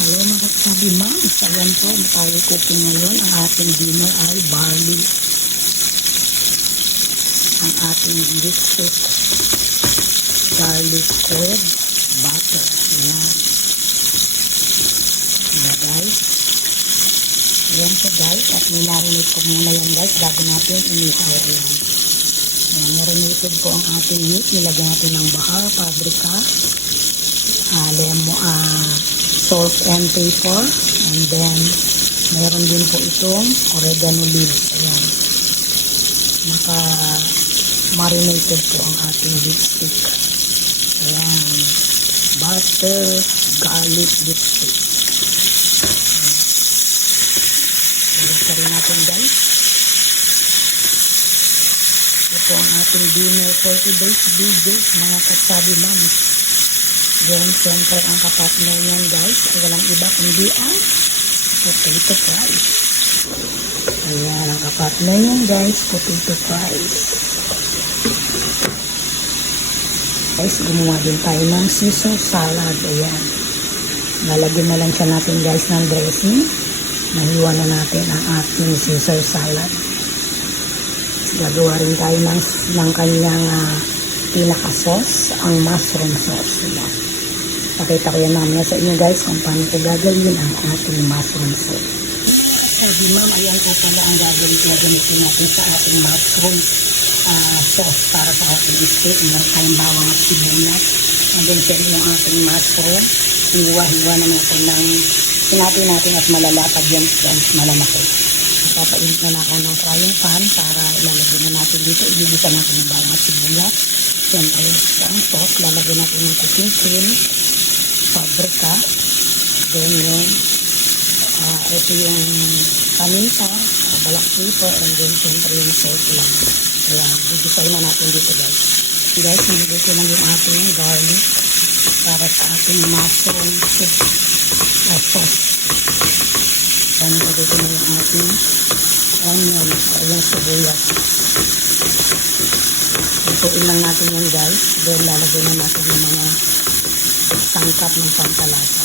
Hello mga kasabi ma'am, ayan po, tayo cooking ngayon. Ang ating dinner ay barley. Ang ating biscuit, garlic with butter. Ayan. Ayan guys. Ayan po guys, at minarinate ko muna yan guys bago natin inihaw. Ayan. Ayan, marinated ko ang ating meat. Nilagyan natin ng bahar, paprika, salt and pepper, and then mayroon din po itong oregano leaves. Ayan, naka-marinated po ang ating beef stick. Ayan, butter, garlic beef stick. Balik rin natin guys. Ito ang ating dinner for today's video mga kasabi ma'am. Then, siyempre, ang kapatner niyan guys, ay walang iba kundi ang potato fries. Ayan, ang kapatner niyan guys, potato fries. Guys, gumawa din tayo ng Caesar salad. Ayan. Lalagyan na lang siya natin guys ng dressing. Nahiwa na natin ang ating Caesar salad. Gagawa rin tayo ng kanyang pinaka-sauce, ang mushroom sauce. Ayan. Pakita ko yan mamaya sa inyo guys kung paano ko gagawin ang ating mushroom soup. Ay di ma'am, ayan po pala ang gagamitin natin sa ating mushroom sauce para sa ating steak. Meron tayong bawang at sibuyas. And then siyempre yung ating mushroom, hiwa-hiwa na natin ng sinati natin at malalapad yan guys, malalaki. Papainit na ako ng frying pan para ilalagyan na natin dito. Ibigisa natin yung bawang at sibuyas. Siyempre ang sauce, lalagyan natin ng cooking cream, paprika, then yung ito yung paminta, black pepper, and then siyempre yung salt lang. Kaya gigisahin na natin dito guys. Guys, nilagay ko lang yung ating garlic para sa ating mushroom soup sauce. Then nilagay ko na yung ating onion o yung sibuyas. Ituin lang natin yan guys. Then lalagyan na natin yung mga sangkap ng pampalasa.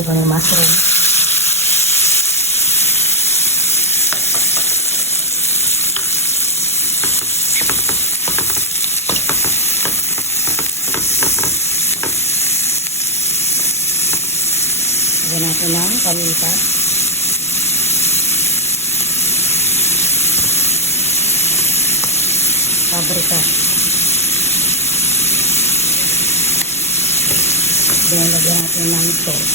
Ito yung mushroom. Lagyan natin ng paminta. Paprika. Then lagyan natin ng sauce.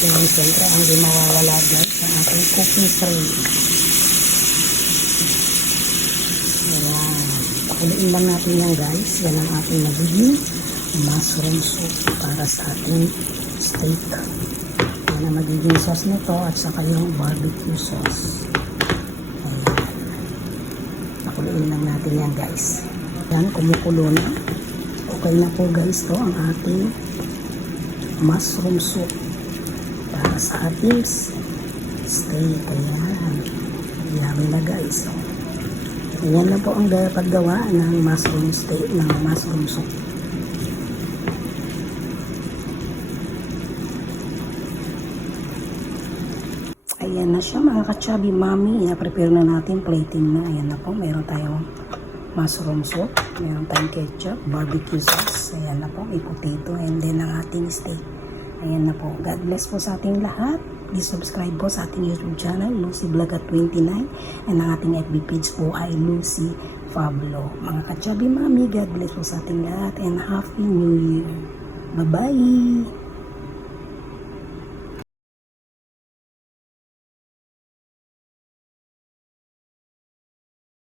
Then siyempre ang di mawawala guys ang ating cooking cream. Ayan. Pakuliin lang natin yan guys. Yan ang ating magiging mushroom soup para sa ating steak. Yan ang magiging sauce nito at saka yung barbecue sauce. Ayan. Pakuliin lang natin yan guys. Yan, kumukulo na. Okay na po guys to ang ating mushroom soup para sa ating steak. Ayan. Yummy na guys. Ayan na po ang paggawa ng mushroom steak, ng mushroom soup. Ayan na siya mga ka-chubby mommy. Ina-prepare na natin, plating na. Ayan na po, mayroon tayong mushroom soup, mayroon tayong ketchup, barbecue sauce, ayan na po, may potato, and then ang ating steak. Ayan na po. God bless po sa ating lahat. Please subscribe po sa ating YouTube channel, Lucy Vlog at 29, and ang ating FB page po ay Lucy Fablo. Mga ka-chubby mommy, God bless po sa ating lahat, and Happy New Year. Bye-bye!